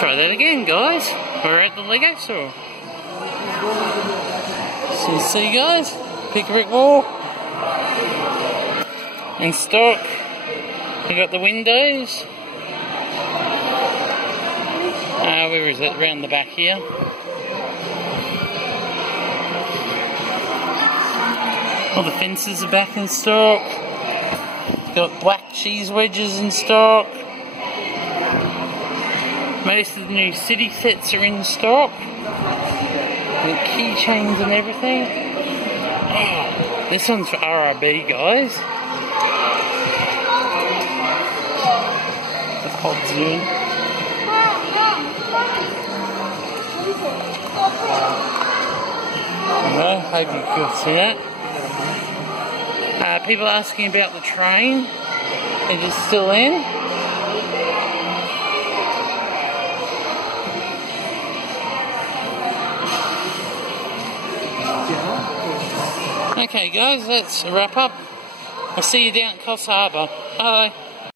Try that again, guys. We're at the Lego store. So you see, guys, pick a brick wall. In stock, you got the windows. Where is it? Around the back here. All the fences are back in stock. Got black cheese wedges in stock. Most of the new city sets are in stock. The keychains and everything. Oh, this one's for RRB, guys. The pod's in. I hope you could see that. People asking about the train. It is still in. Okay guys, that's a wrap up. I'll see you down at Coffs Harbour. Bye.